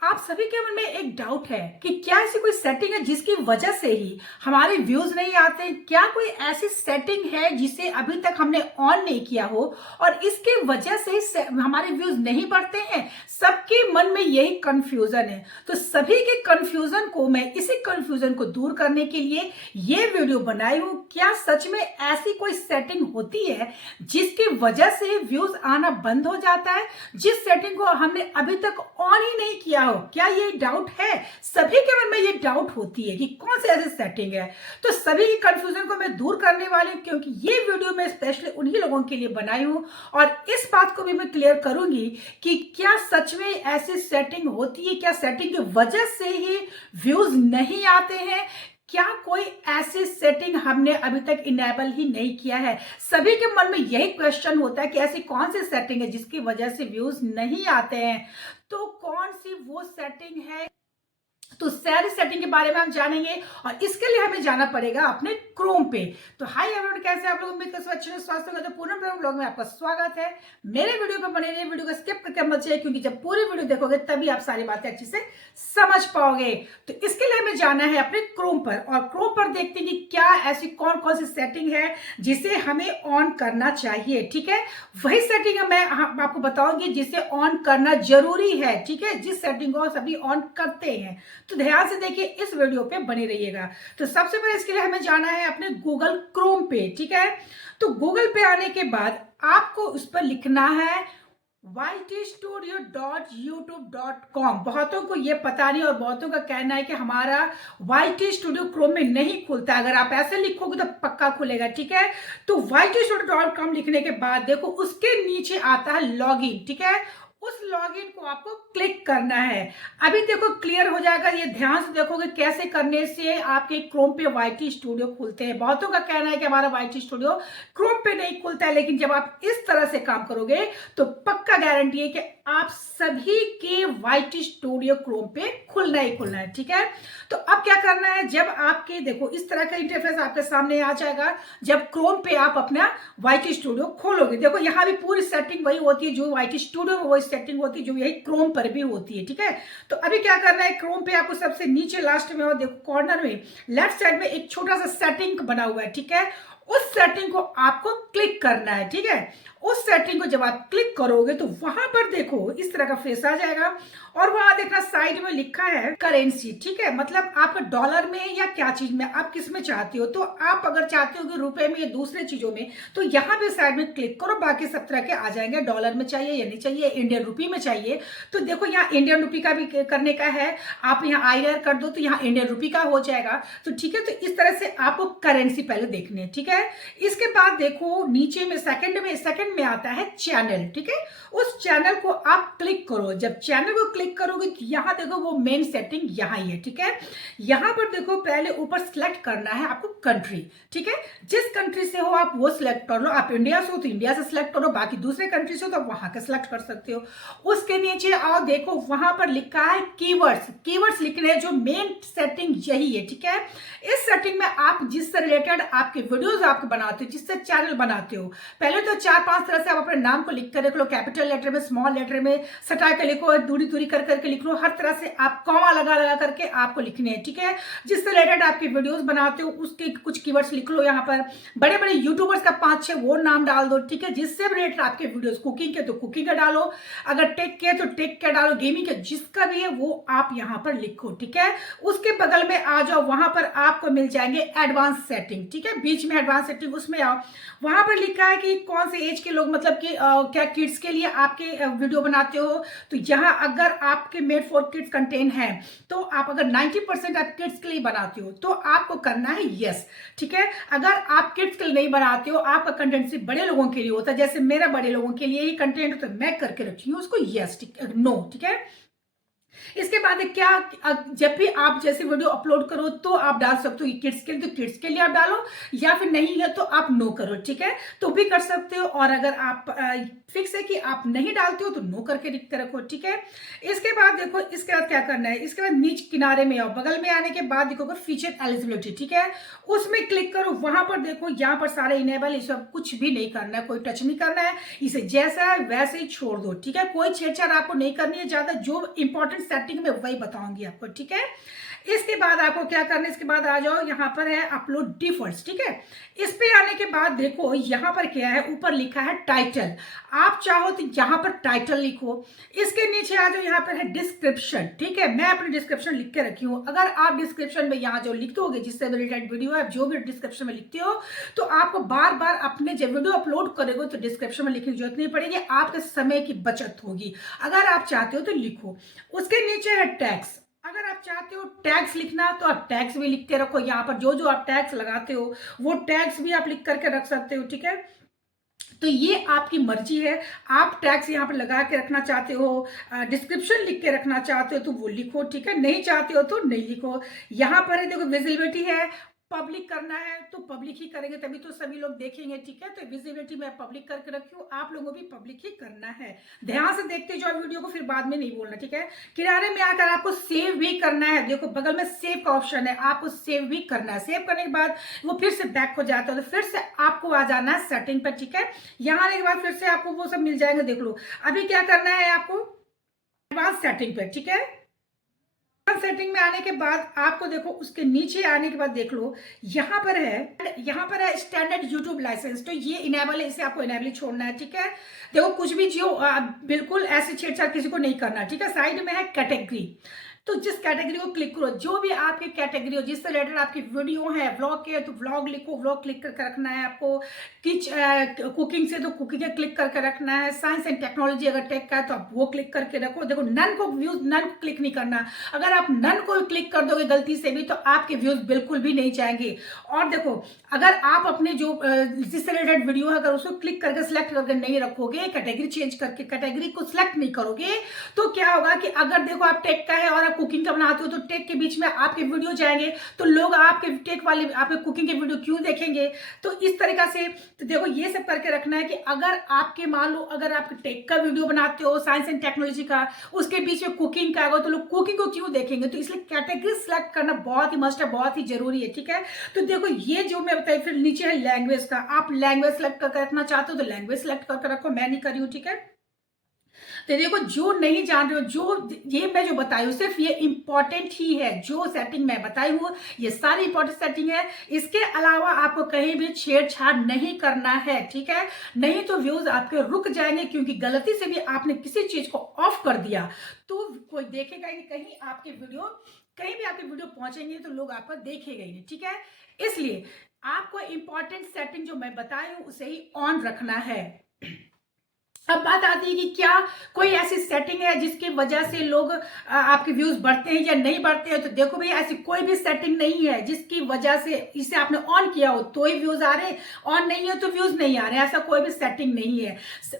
आप सभी के मन में एक डाउट है कि क्या ऐसी कोई सेटिंग है जिसकी वजह से ही हमारे व्यूज नहीं आते। क्या कोई ऐसी सेटिंग है जिसे अभी तक हमने ऑन नहीं किया हो और इसके वजह से हमारे व्यूज नहीं बढ़ते हैं। सबके मन में यही कंफ्यूजन है। तो सभी के कंफ्यूजन को मैं इसी कंफ्यूजन को दूर करने के लिए ये वीडियो बनाई हूँ। क्या सच में ऐसी कोई सेटिंग होती है जिसकी वजह से व्यूज आना बंद हो जाता है, जिस सेटिंग को हमने अभी तक ऑन ही नहीं किया हो? क्या ये डाउट है? सभी के मन में ये डाउट होती है कि कौन सी ऐसी सेटिंग है। तो सभी की कंफ्यूजन को मैं दूर करने वाली हूं, क्योंकि ये वीडियो मैं स्पेशली उन्हीं लोगों के लिए बनाई हूं और इस बात को भी मैं क्लियर करूंगी कि क्या सच में ऐसी सेटिंग होती है, क्या सेटिंग की वजह से ही व्यूज नहीं आते हैं, क्या कोई ऐसी सेटिंग हमने अभी तक इनेबल ही नहीं किया है। सभी के मन में यही क्वेश्चन होता है कि ऐसी कौन सी सेटिंग है जिसकी वजह से व्यूज नहीं आते हैं। तो कौन सी वो सेटिंग है, तो सारी सेटिंग के बारे में हम जानेंगे और इसके लिए हमें जाना पड़ेगा अपने क्रोम पे। तो हाय एवरीवन, कैसे आप लोग? उम्मीद करते हैं अच्छे स्वास्थ्य होगा। तो पूर्ण ब्लॉग में आपका स्वागत है। मेरे वीडियो पे बने रहिए, वीडियो को स्किप करके मत जाइए, क्योंकि जब पूरी वीडियो देखोगे तभी आप सारी बातें अच्छे से समझ पाओगे। तो इसके लिए हमें जाना है अपने क्रोम पर और क्रोम पर देखते हैं कि क्या ऐसी कौन कौन सी सेटिंग है जिसे हमें ऑन करना चाहिए। ठीक है, वही सेटिंग मैं आपको बताऊंगी जिसे ऑन करना जरूरी है। ठीक है, जिस सेटिंग को सभी ऑन करते हैं। तो ध्यान से देखिए, इस वीडियो पे बने रहिएगा। तो सबसे पहले इसके लिए हमें जाना है अपने गूगल क्रोम पे। ठीक है, तो गूगल पे आने के बाद आपको उस पर लिखना है ytstudio.youtube.com। बहुतों को ये पता नहीं और बहुतों का कहना है कि हमारा YT स्टूडियो क्रोम में नहीं खुलता। अगर आप ऐसे लिखोगे तो पक्का खुलेगा। ठीक है, तो ytstudio.com लिखने के बाद देखो उसके नीचे आता है लॉगिन। ठीक है, उस लॉगिन को आपको क्लिक करना है। अभी देखो क्लियर हो जाएगा, ये ध्यान से देखोगे कैसे करने से आपके क्रोम पे YT स्टूडियो खुलते हैं। बहुतों का कहना है कि हमारा YT स्टूडियो क्रोम पे नहीं खुलता है, लेकिन जब आप इस तरह से काम करोगे तो पक्का गारंटी है कि आप सभी के YT स्टूडियो क्रोम पे खुलना ही खुलना है। ठीक है, तो अब क्या करना है, जब आपके देखो इस तरह का इंटरफेस आपके सामने आ जाएगा, जब क्रोम पे आप अपना YT स्टूडियो खोलोगे, देखो यहाँ भी पूरी सेटिंग वही होती है जो YT स्टूडियो में वही सेटिंग होती है जो यही क्रोम पर भी होती है। ठीक है, तो अभी क्या करना है, क्रोम पे आपको सबसे नीचे लास्ट में और देखो कॉर्नर में लेफ्ट साइड में एक छोटा सा सेटिंग बना हुआ है। ठीक है, उस सेटिंग को आपको क्लिक करना है। ठीक है, उस सेटिंग को जब आप क्लिक करोगे तो वहां पर देखो इस तरह का फेस आ जाएगा और वहां देखना साइड में लिखा है करेंसी। ठीक है, मतलब आप डॉलर में या क्या चीज में, आप किस में चाहते हो। तो आप अगर चाहते हो कि रुपए में या दूसरे चीजों में, तो यहाँ पे साइड में क्लिक करो, बाकी सब तरह के आ जाएंगे। डॉलर में चाहिए या नहीं चाहिए, इंडियन रुपी में चाहिए, तो देखो यहाँ इंडियन रुपी का भी करने का है। आप यहाँ INR कर दो तो यहाँ इंडियन रुपी का हो जाएगा। तो ठीक है, तो इस तरह से आपको करेंसी पहले देखनी है। ठीक है, इसके बाद देखो नीचे में सेकंड में आता है चैनल। ठीक है, उस चैनल को आप क्लिक करो। जब चैनल को क्लिक करोगे तो यहाँ देखो वो मेन सेटिंग यहाँ ही है। ठीक है, यहाँ पर देखो पहले ऊपर सिलेक्ट करना है आपको कंट्री। ठीक है, जिस कंट्री से हो आप वो सिलेक्ट कर लो। आप इंडिया से हो तो इंडिया से सिलेक्ट करो, बाकी दूसरे कंट्री से हो तो वहां का सिलेक्ट कर सकते हो। उसके नीचे आओ, देखो वहां पर लिखा है कीवर्ड्स लिखने हैं, जो मेन सेटिंग यही है। ठीक है, इस सेटिंग में आप जिससे रिलेटेड आपके वीडियोस आप बनाते हो, जिससे चैनल बनाते हो, पहले तो 4-5 तरह से आप अपने नाम को लिख कर लिख लो। कैपिटल लेटर में, स्मॉल लेटर में, सटा के लिखो, दूरी दूरी कर करके लिख लो। हर तरह से आप कॉमा लगा लगा करके आपको लिखने हैं। ठीक है, जिससे रिलेटेड आपके वीडियोस बनाते हो उसके कुछ कीवर्ड्स लिख लो। यहाँ पर बड़े बड़े यूट्यूबर्स का 5-6 वो नाम डाल दो। ठीक है, जिससे रिलेटेड आपके वीडियोस, कुकिंग के तो कुकिंग का डालो, अगर टेक के तो टेक का डालो, गेमिंग के जिसका भी है वो आप यहाँ पर लिखो। ठीक है, उसके बगल में आ जाओ, वहां पर आपको मिल जाएंगे एडवांस सेटिंग। ठीक है, बीच में एडवांस सेटिंग, उसमें आओ, वहां पर लिखा है कि कौन से एज के लोग, मतलब कि क्या किड्स के लिए आपके वीडियो बनाते हो। तो यहाँ अगर आपके मेड फॉर किड्स कंटेंट है तो आप अगर 90% आप किड्स के लिए बनाते हो तो आपको करना है यस। ठीक है, अगर आप किड्स के लिए नहीं बनाते हो, आपका कंटेंट सिर्फ बड़े लोगों के लिए होता है, जैसे मेरा बड़े लोगों के लिए ही कंटेंट होता है, मैं करके रखी हूँ उसको यस, नो। ठीक है, इसके बाद क्या, जब भी आप जैसे वीडियो अपलोड करो तो आप डाल सकते हो किड्स के लिए, तो किड्स के लिए आप डालो, या फिर नहीं है तो आप नो करो। ठीक है, तो भी कर सकते हो। और अगर आप फिक्स है कि आप नहीं डालते हो तो नो करके लिख कर रखो। ठीक है, इसके बाद देखो इसके बाद क्या करना है, इसके बाद नीचे किनारे में आओ, बगल में आने के बाद देखो फीचर एलिजिबिलिटी। ठीक है, उसमें क्लिक करो, वहां पर देखो यहाँ पर सारे इनेबल, ये सब कुछ भी नहीं करना है, कोई टच नहीं करना है, इसे जैसा है वैसे ही छोड़ दो। ठीक है, कोई छेड़छाड़ आपको नहीं करनी है ज्यादा। जो इंपॉर्टेंट इंपॉर्टेंट सेटिंग में वही बताऊंगी आपको, ठीक है। इसके बाद आपको क्या करना है, इसके बाद आ जाओ, यहाँ पर है अपलोड डिफॉल्ट्स, ठीक है। इस पे आने के बाद देखो यहाँ पर क्या है, ऊपर लिखा है टाइटल। आप चाहो तो यहाँ पर टाइटल लिखो। इसके नीचे आ जाओ, यहाँ पर है डिस्क्रिप्शन, ठीक है। मैं अपनी डिस्क्रिप्शन लिख के रखी हूँ। अगर आप डिस्क्रिप्शन में यहाँ जो लिख दोगे, जिससे रिलेटेड वीडियो है, जो भी डिस्क्रिप्शन में लिखते हो, तो आपको बार बार अपने जब वीडियो अपलोड करोगे तो डिस्क्रिप्शन में लिखने की जरूरत नहीं पड़ेगी, आपके समय की बचत होगी। अगर आप चाहते हो तो लिखो। उसके नीचे है टैग्स। अगर आप चाहते हो टैग्स लिखना तो आप टैग्स भी लिखते रखो। यहाँ पर जो जो आप टैग्स लगाते हो वो टैग्स भी आप लिख करके रख सकते हो, ठीक है। तो ये आपकी मर्जी है, आप टैग्स यहाँ पर लगा के रखना चाहते हो, डिस्क्रिप्शन लिख के रखना चाहते हो तो वो लिखो, ठीक है। नहीं चाहते हो तो नहीं लिखो। यहाँ पर देखो विजिबिलिटी है, पब्लिक करना है तो पब्लिक ही करेंगे, तभी तो सभी लोग देखेंगे, ठीक है। तो विजिबिलिटी में पब्लिक करके रखी हूँ, आप लोगों को भी पब्लिक ही करना है। ध्यान से देखते जाओ वीडियो को, फिर बाद में नहीं बोलना, ठीक है। किनारे में आकर आपको सेव भी करना है। देखो बगल में सेव का ऑप्शन है, आपको सेव भी करना है। सेव करने के बाद वो फिर से बैक हो जाता है, तो फिर से आपको आ जाना है सेटिंग पर, ठीक है। यहाँ आने के बाद फिर से आपको वो सब मिल जाएंगे, देख लो। अभी क्या करना है आपको, एडवांस सेटिंग पर, ठीक है। सेटिंग में आने के बाद आपको देखो, उसके नीचे आने के बाद देख लो, यहाँ पर है स्टैंडर्ड यूट्यूब लाइसेंस। तो ये इनेबल है, इसे आपको इनेबल ही छोड़ना है, ठीक है। देखो कुछ भी जो बिल्कुल ऐसे छेड़छाड़ किसी को नहीं करना, ठीक है। साइड में है कैटेगरी, तो जिस कैटेगरी को क्लिक करो, जो भी आपकी कैटेगरी हो, जिससे रिलेटेड आपकी वीडियो है, व्लॉग के तो व्लॉग लिखो, व्लॉग क्लिक करके रखना है आपको। कुकिंग से तो कुकिंग क्लिक करके रखना है। साइंस एंड टेक्नोलॉजी अगर टेक का है तो आप वो क्लिक करके रखो। देखो नन को क्लिक नहीं करना। अगर आप नन को क्लिक कर दोगे गलती से भी तो आपके व्यूज बिल्कुल भी नहीं जाएंगे। और देखो अगर आप अपने जो जिससे रिलेटेड वीडियो है अगर उसको क्लिक करके सिलेक्ट करके नहीं रखोगे, कैटेगरी चेंज करके कैटेगरी को सिलेक्ट नहीं करोगे, तो क्या होगा कि अगर देखो आप टेक का है और आप कुकिंग का बनाते हो तो टेक के बीच में आपके वीडियो जाएंगे, तो लोग आपके टेक वाले आपके कुकिंग के वीडियो क्यों देखेंगे। तो इस तरीका से तो देखो ये सब करके रखना है कि अगर आपके मान लो अगर आप टेक का वीडियो बनाते हो, साइंस एंड टेक्नोलॉजी का, उसके बीच में कुकिंग का आएगा तो लोग कुकिंग को क्यों देखेंगे। तो इसलिए कैटेगरी सिलेक्ट करना बहुत ही मस्ट है, बहुत ही जरूरी है, ठीक है। तो देखो ये जो मैं बताई, फिर नीचे है लैंग्वेज का। आप लैंग्वेज सिलेक्ट करके रखना चाहते हो तो लैंग्वेज सिलेक्ट करके रखो, मैं नहीं करी हूँ, ठीक है। तो देखो जो नहीं जान रहे हो, जो ये मैं जो बताई हूँ सिर्फ ये इंपॉर्टेंट ही है। जो सेटिंग मैं बताई हूँ ये सारी इंपॉर्टेंट सेटिंग है। इसके अलावा आपको कहीं भी छेड़छाड़ नहीं करना है, ठीक है। नहीं तो व्यूज आपके रुक जाएंगे, क्योंकि गलती से भी आपने किसी चीज को ऑफ कर दिया तो कोई देखेगा ही नहीं। कहीं आपके वीडियो कहीं भी आपके वीडियो पहुंचेंगे तो लोग आपको देखेगा ही नहीं, ठीक है। इसलिए आपको इंपॉर्टेंट सेटिंग जो मैं बताई हूँ उसे ही ऑन रखना है। अब बात आती है कि क्या कोई ऐसी सेटिंग है जिसकी वजह से लोग आपके व्यूज बढ़ते हैं या नहीं बढ़ते हैं। तो देखो भाई ऐसी कोई भी सेटिंग नहीं है जिसकी वजह से इसे आपने ऑन किया हो तो ही व्यूज आ रहे, ऑन नहीं है तो व्यूज नहीं आ रहे। ऐसा कोई भी सेटिंग नहीं है।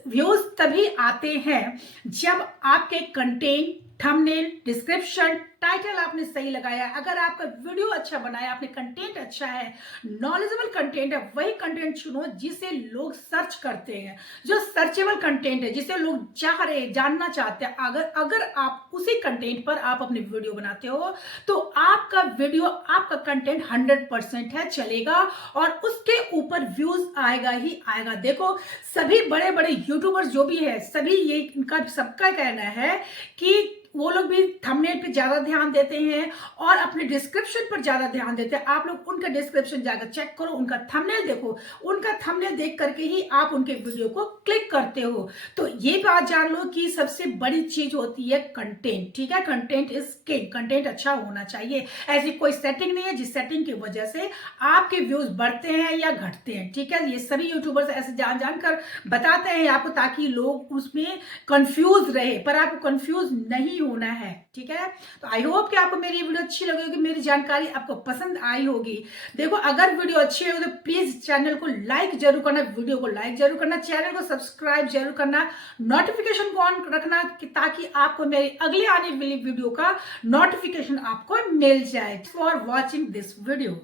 व्यूज तभी आते हैं जब आपके कंटेंट, थंबनेल, डिस्क्रिप्शन, टाइटल आपने सही लगाया। अगर आपका वीडियो अच्छा बनाया, आपने कंटेंट अच्छा है, नॉलेजेबल कंटेंट है, वही कंटेंट चुनो जिसे लोग सर्च करते हैं, जो सर्चेबल कंटेंट है, जिसे लोग चाह रहे जानना चाहते हैं। अगर आप उसी कंटेंट पर आप अपनी वीडियो बनाते हो तो आपका वीडियो, आपका कंटेंट 100% है, चलेगा और उसके ऊपर व्यूज आएगा ही आएगा। देखो सभी बड़े बड़े यूट्यूबर्स जो भी है, सभी ये इनका सबका कहना है कि वो लोग भी थंबनेल पे ज्यादा ध्यान देते हैं और अपने डिस्क्रिप्शन पर ज्यादा ध्यान देते हैं। आप लोग उनका डिस्क्रिप्शन जाकर चेक करो, उनका थंबनेल देखो, उनका थंबनेल देख करके ही आप उनके वीडियो को क्लिक करते हो। तो ये बात जान लो कि सबसे बड़ी चीज होती है कंटेंट, ठीक है। कंटेंट इज किंग, कंटेंट अच्छा होना चाहिए। ऐसी कोई सेटिंग नहीं है जिस सेटिंग की वजह से आपके व्यूज बढ़ते हैं या घटते हैं, ठीक है। ये सभी यूट्यूबर्स ऐसे जान कर बताते हैं आपको ताकि लोग उसमें कंफ्यूज रहे, पर आपको कंफ्यूज नहीं होना है, ठीक है। तो आई होप कि आपको मेरी वीडियो अच्छी लगी होगी, मेरी जानकारी आपको पसंद आई होगी। देखो अगर वीडियो अच्छी हो तो प्लीज चैनल को लाइक जरूर करना, वीडियो को लाइक जरूर करना, चैनल को सब्सक्राइब जरूर करना, नोटिफिकेशन को ऑन रखना ताकि आपको मेरी अगले आने वाली वीडियो का नोटिफिकेशन आपको मिल जाए। For watching this video.